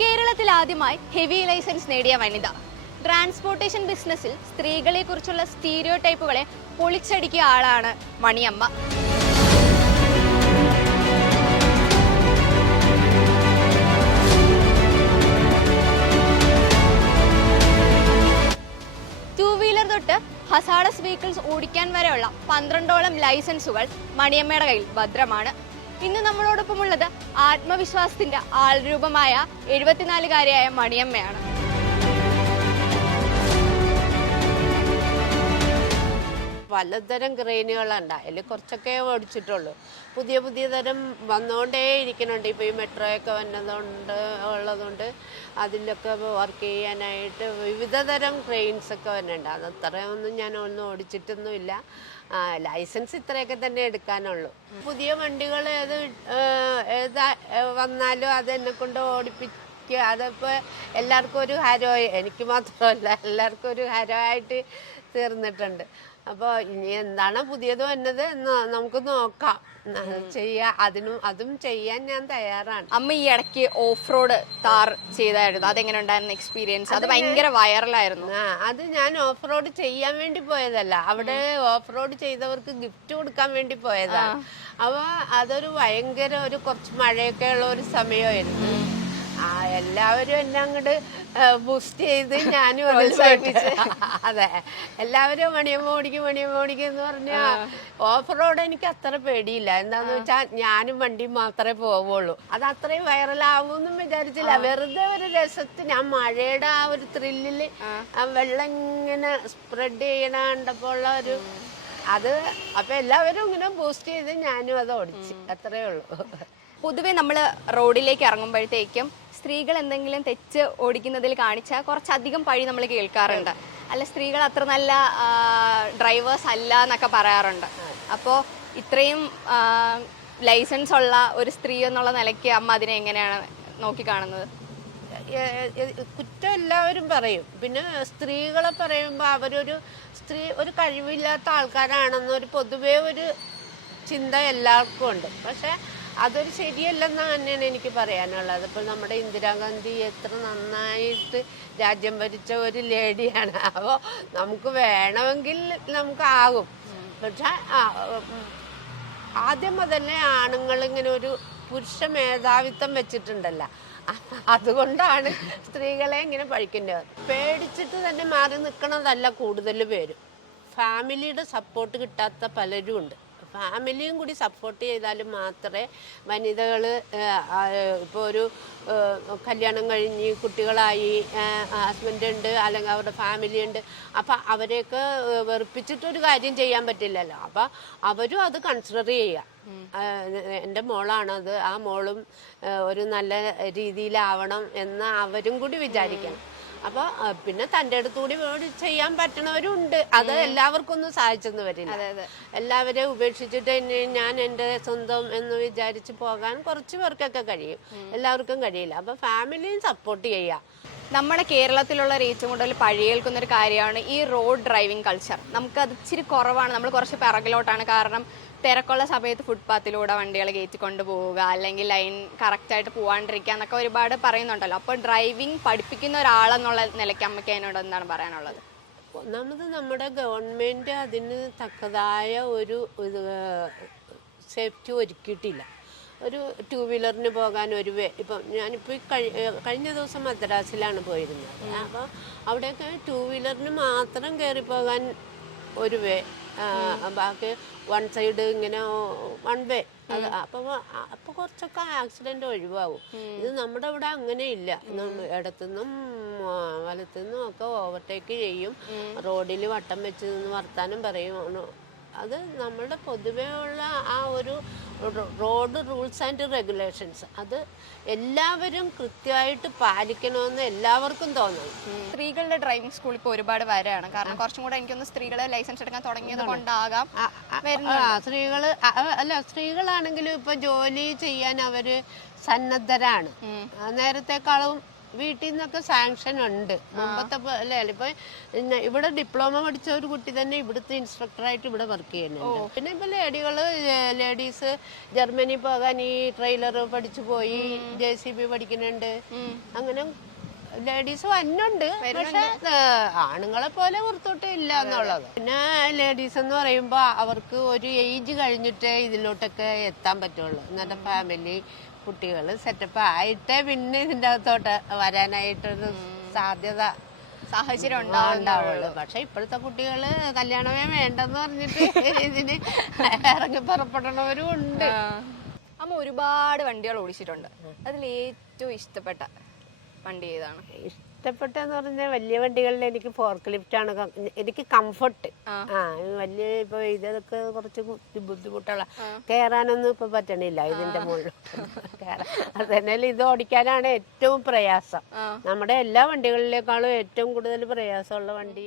കേരളത്തിൽ ആദ്യമായി heavy licence നേടിയ വനിത. ട്രാൻസ്പോർട്ടേഷൻ ബിസിനസ്സിൽ സ്ത്രീകളെക്കുറിച്ചുള്ള സ്റ്റീരിയോ ടൈപ്പുകളെ പൊളിച്ചടിക്കിയ ആളാണ് മണിയമ്മ. വീലർ തൊട്ട് ഹസാഡസ് വെഹിക്കിൾസ് ഓടിക്കാൻ വരെയുള്ള പന്ത്രണ്ടോളം ലൈസൻസുകൾ മണിയമ്മയുടെ കയ്യിൽ ഭദ്രമാണ്. ഇന്ന് നമ്മളോടൊപ്പം ഉള്ളത് ആത്മവിശ്വാസത്തിന്റെ ആൾരൂപമായ എഴുപത്തിനാലുകാരിയായ മണിയമ്മയാണ്. പലതരം ക്രെയിനുകളുണ്ട് അതിൽ കുറച്ചൊക്കെ ഓടിച്ചിട്ടുള്ളൂ. പുതിയ പുതിയ തരം വന്നുകൊണ്ടേ ഇരിക്കുന്നുണ്ട് ഇപ്പോൾ ഈ മെട്രോയൊക്കെ വന്നതുകൊണ്ട് ഉള്ളതുകൊണ്ട് അതിലൊക്കെ വർക്ക് ചെയ്യാനായിട്ട് വിവിധ തരം ക്രെയിൻസൊക്കെ വരുന്നുണ്ട് അത് അത്രയൊന്നും ഞാൻ ഒന്നും ഓടിച്ചിട്ടൊന്നുമില്ല. ആ, ലൈസൻസ് ഇത്രയൊക്കെ തന്നെ എടുക്കാനുള്ളൂ. പുതിയ വണ്ടികൾ ഏത് ഏതാ വന്നാലും അത് എന്നെ കൊണ്ട് ഓടിപ്പിക്കുക. അതിപ്പോൾ എല്ലാവർക്കും ഒരു ഹരമായി എനിക്ക് മാത്രമല്ല എല്ലാവർക്കും ഒരു ഹരമായിട്ട് തീർന്നിട്ടുണ്ട്. അപ്പോൾ ഇനി എന്താണ് പുതിയതോ എന്നത് എന്ന് നമുക്ക് നോക്കാം. ചെയ്യാ അതിനും അതും ചെയ്യാൻ ഞാൻ തയ്യാറാണ്. അമ്മ ഈ ഇടയ്ക്ക് ഓഫ് റോഡ് താർ ചെയ്തായിരുന്നു. അതെങ്ങനെ ഉണ്ടായിരുന്നു എക്സ്പീരിയൻസ് അത് ഭയങ്കര വൈറലായിരുന്നു ആ അത് ഞാൻ ഓഫ് റോഡ് ചെയ്യാൻ വേണ്ടി പോയതല്ല. അവിടെ ഓഫ് റോഡ് ചെയ്തവർക്ക് ഗിഫ്റ്റ് കൊടുക്കാൻ വേണ്ടി പോയതാണ്. അപ്പൊ അതൊരു ഭയങ്കര ഒരു കുറച്ച് മഴയൊക്കെ ഉള്ള ഒരു സമയമായിരുന്നു. ആ എല്ലാവരും എന്നെ അങ്ങോട്ട് ബൂസ്റ്റ് ചെയ്ത് ഞാനും പ്രോത്സാഹിപ്പിച്ച് അതെ. എല്ലാവരും മണിയമ്മ ഓടിക്കും മണിയമ്മ ഓടിക്കും എന്ന് പറഞ്ഞാൽ ഓഫ് റോഡ് എനിക്ക് അത്ര പേടിയില്ല. എന്താന്ന് വെച്ചാൽ ഞാനും വണ്ടി മാത്രമേ പോവുള്ളൂ. അത് അത്രയും വൈറലാവുമെന്നും വിചാരിച്ചില്ല. വെറുതെ ഒരു രസത്തിന് ഞാൻ മഴയുടെ ആ ഒരു ത്രില്ലിൽ ആ. വെള്ളം ഇങ്ങനെ സ്പ്രെഡ് ചെയ്യണ കണ്ടപ്പോൾ ഉള്ള ഒരു അത് അപ്പൊ എല്ലാവരും ഇങ്ങനെ ബൂസ്റ്റ് ചെയ്ത് ഞാനും അത് ഓടിച്ച്. അത്രേ ഉള്ളൂ. പൊതുവെ നമ്മൾ റോഡിലേക്ക് ഇറങ്ങുമ്പോഴത്തേക്കും സ്ത്രീകൾ എന്തെങ്കിലും തെറ്റ് ഓടിക്കുന്നതിൽ കാണിച്ചാൽ കുറച്ചധികം പഴി നമ്മൾ കേൾക്കാറുണ്ട്. അല്ല സ്ത്രീകൾ അത്ര നല്ല ഡ്രൈവേഴ്സ് അല്ല എന്നൊക്കെ പറയാറുണ്ട്. അപ്പോൾ ഇത്രയും ലൈസൻസ് ഉള്ള ഒരു സ്ത്രീ എന്നുള്ള നിലയ്ക്ക് അമ്മ അതിനെ എങ്ങനെയാണ് നോക്കിക്കാണുന്നത്? കുറ്റം എല്ലാവരും പറയും. പിന്നെ സ്ത്രീകളെ പറയുമ്പോൾ അവരൊരു സ്ത്രീ ഒരു കഴിവില്ലാത്ത ആൾക്കാരാണെന്നൊരു പൊതുവേ ഒരു ചിന്ത എല്ലാവർക്കും ഉണ്ട്. പക്ഷെ അതൊരു ശരിയല്ലെന്ന് തന്നെയാണ് എനിക്ക് പറയാനുള്ളത്. ഇപ്പോൾ നമ്മുടെ ഇന്ദിരാഗാന്ധി എത്ര നന്നായിട്ട് രാജ്യം ഭരിച്ച ഒരു ലേഡിയാണ്. അപ്പോൾ നമുക്ക് വേണമെങ്കിൽ നമുക്കാകും. പക്ഷെ ആദ്യം മുതലേ ആണുങ്ങൾ ഇങ്ങനെ ഒരു പുരുഷ മേധാവിത്വം വെച്ചിട്ടുണ്ടല്ലോ. അതുകൊണ്ടാണ് സ്ത്രീകളെ ഇങ്ങനെ പഴിക്കേണ്ടത് പേടിച്ചിട്ട് തന്നെ മാറി നിൽക്കണതല്ല കൂടുതൽ പേരും. ഫാമിലിയുടെ സപ്പോർട്ട് കിട്ടാത്ത പലരും ഉണ്ട് ഫാമിലിയും കൂടി സപ്പോർട്ട് ചെയ്താൽ മാത്രമേ വനിതകൾ ഇപ്പോൾ ഒരു കല്യാണം കഴിഞ്ഞ് കുട്ടികളായി ഹസ്ബൻഡ് ഉണ്ട് അല്ലെങ്കിൽ അവരുടെ ഫാമിലി ഉണ്ട് അപ്പം അവരെയൊക്കെ വെറുപ്പിച്ചിട്ടൊരു കാര്യം ചെയ്യാൻ പറ്റില്ലല്ലോ. അപ്പം അവരും അത് കൺസിഡർ ചെയ്യുക എന്റെ മോളാണത് ആ മോളും ഒരു നല്ല രീതിയിലാവണം എന്ന് അവരും കൂടി വിചാരിക്കണം. അപ്പോൾ പിന്നെ തന്റെ അടുത്തുകൂടി ചെയ്യാൻ പറ്റണവരുണ്ട്. അത് എല്ലാവർക്കും ഒന്നും സാധിച്ചെന്ന് വരില്ല അതെ അതെ. എല്ലാവരെയും ഉപേക്ഷിച്ചിട്ട് ഞാൻ എന്റെ സ്വന്തം എന്ന് വിചാരിച്ച് പോകാൻ കുറച്ച് പേർക്കൊക്കെ കഴിയും. എല്ലാവർക്കും കഴിയില്ല. അപ്പൊ ഫാമിലിയും സപ്പോർട്ട് ചെയ്യുക നമ്മുടെ കേരളത്തിലുള്ള ഏറ്റവും കൂടുതൽ പഴിയേൽക്കുന്ന ഒരു കാര്യമാണ് ഈ റോഡ് ഡ്രൈവിംഗ് കൾച്ചർ. നമുക്ക് അത് ഇച്ചിരി കുറവാണ്. നമ്മൾ കുറച്ച് പിറകിലോട്ടാണ്. കാരണം തിരക്കുള്ള സമയത്ത് ഫുട്പാത്തിലൂടെ വണ്ടികൾ കയറ്റി കൊണ്ടുപോവുക അല്ലെങ്കിൽ ലൈൻ കറക്റ്റായിട്ട് പോകാണ്ടിരിക്കുക എന്നൊക്കെ ഒരുപാട് പറയുന്നുണ്ടല്ലോ. അപ്പോൾ ഡ്രൈവിംഗ് പഠിപ്പിക്കുന്ന ഒരാളെന്നുള്ള നിലയ്ക്ക് അമ്മയ്ക്ക് അതിനോട് എന്താണ് പറയാനുള്ളത്? ഒന്നാമത് നമ്മുടെ ഗവൺമെന്റ് അതിന് തക്കതായ ഒരു സേഫ്റ്റി ഒരുക്കിയിട്ടില്ല. ഒരു ടൂ വീലറിന് പോകാൻ ഒരു വേ ഇപ്പം ഞാനിപ്പോൾ കഴി കഴിഞ്ഞ ദിവസം മദ്രാസിലാണ് പോയിരുന്നത്. അപ്പോൾ അവിടെയൊക്കെ ടൂ വീലറിന് മാത്രം കയറി പോകാൻ ഒരു വേ ബാക്കി വൺ സൈഡ് ഇങ്ങനെ വൺ വേ അപ്പൊ അപ്പൊ കുറച്ചൊക്കെ ആക്സിഡന്റ് ഒഴിവാകും ഇത് നമ്മുടെ ഇവിടെ അങ്ങനെ ഇല്ല. ഇടത്തുനിന്നും വലത്തുനിന്നും ഒക്കെ ഓവർടേക്ക് ചെയ്യും. റോഡിൽ വട്ടം വെച്ച് നിന്ന് വർത്താനം പറയും. അത് നമ്മളുടെ പൊതുവേ ഉള്ള ആ ഒരു റോഡ് റൂൾസ് ആൻഡ് റെഗുലേഷൻസ്. അത് എല്ലാവരും കൃത്യമായിട്ട് പാലിക്കണമെന്ന് എല്ലാവർക്കും തോന്നണം സ്ത്രീകളുടെ ഡ്രൈവിംഗ് സ്കൂൾ ഇപ്പോൾ ഒരുപാട് വരെയാണ് കാരണം കുറച്ചും കൂടെ എനിക്കൊന്ന് സ്ത്രീകളെ ലൈസൻസ് എടുക്കാൻ തുടങ്ങിയത് കൊണ്ടാകാം സ്ത്രീകൾ അല്ല സ്ത്രീകളാണെങ്കിലും ഇപ്പൊ ജോലി ചെയ്യാൻ അവർ സന്നദ്ധരാണ്. നേരത്തെക്കാളും വീട്ടിൽ നിന്നൊക്കെ സാങ്ഷൻ ഉണ്ട്. മുമ്പത്തെ പോലെ ഇപ്പൊ ഇവിടെ ഡിപ്ലോമ പഠിച്ച ഒരു കുട്ടി തന്നെ ഇവിടുത്തെ ഇൻസ്ട്രക്ടറായിട്ട് ഇവിടെ വർക്ക് ചെയ്യുന്നുണ്ട്. പിന്നെ ഇപ്പൊ ലേഡികൾ ലേഡീസ് ജർമ്മനി പോകാൻ ഈ ട്രെയിലർ പഠിച്ചു പോയി ജെ സി ബി പഠിക്കുന്നുണ്ട്. അങ്ങനെ ലേഡീസ് വന്നുണ്ട് പക്ഷെ ആണുങ്ങളെ പോലെ പുറത്തോട്ട് ഇല്ല എന്നുള്ളത്. പിന്നെ ലേഡീസ് എന്ന് പറയുമ്പോ അവർക്ക് ഒരു ഏജ് കഴിഞ്ഞിട്ടേ ഇതിലോട്ടൊക്കെ എത്താൻ പറ്റുള്ളൂ. എന്നിട്ട് ഫാമിലി കുട്ടികൾ സെറ്റപ്പ് ആയിട്ടേ പിന്നെ ഇതിന്റെ അകത്തോട്ട് വരാനായിട്ടൊരു സാധ്യത സാഹചര്യം ഉണ്ടാവുള്ളൂ. പക്ഷെ ഇപ്പോഴത്തെ കുട്ടികൾ കല്യാണമേ വേണ്ടെന്ന് പറഞ്ഞിട്ട് ഇതിന് ഇറങ്ങി പുറപ്പെടണവരും ഉണ്ട്. അമ്മ ഒരുപാട് വണ്ടികൾ ഓടിച്ചിട്ടുണ്ട്. അതിൽ ഏറ്റവും ഇഷ്ടപ്പെട്ട വണ്ടി ഏതാണ് ഇഷ്ടപ്പെട്ടെന്ന് പറഞ്ഞാൽ വലിയ വണ്ടികളിൽ എനിക്ക് ഫോർക്ക് ലിഫ്റ്റ് ആണ് എനിക്ക് കംഫർട്ട് ആ. വലിയ ഇപ്പൊ ഇതൊക്കെ കുറച്ച് ബുദ്ധി- ബുദ്ധിമുട്ടുള്ള കയറാനൊന്നും ഇപ്പൊ പറ്റണില്ല ഇതിന്റെ മുകളിൽ അത് തന്നെ ഇത് ഓടിക്കാനാണ് ഏറ്റവും പ്രയാസം. നമ്മുടെ എല്ലാ വണ്ടികളിലേക്കാളും ഏറ്റവും കൂടുതൽ പ്രയാസമുള്ള വണ്ടി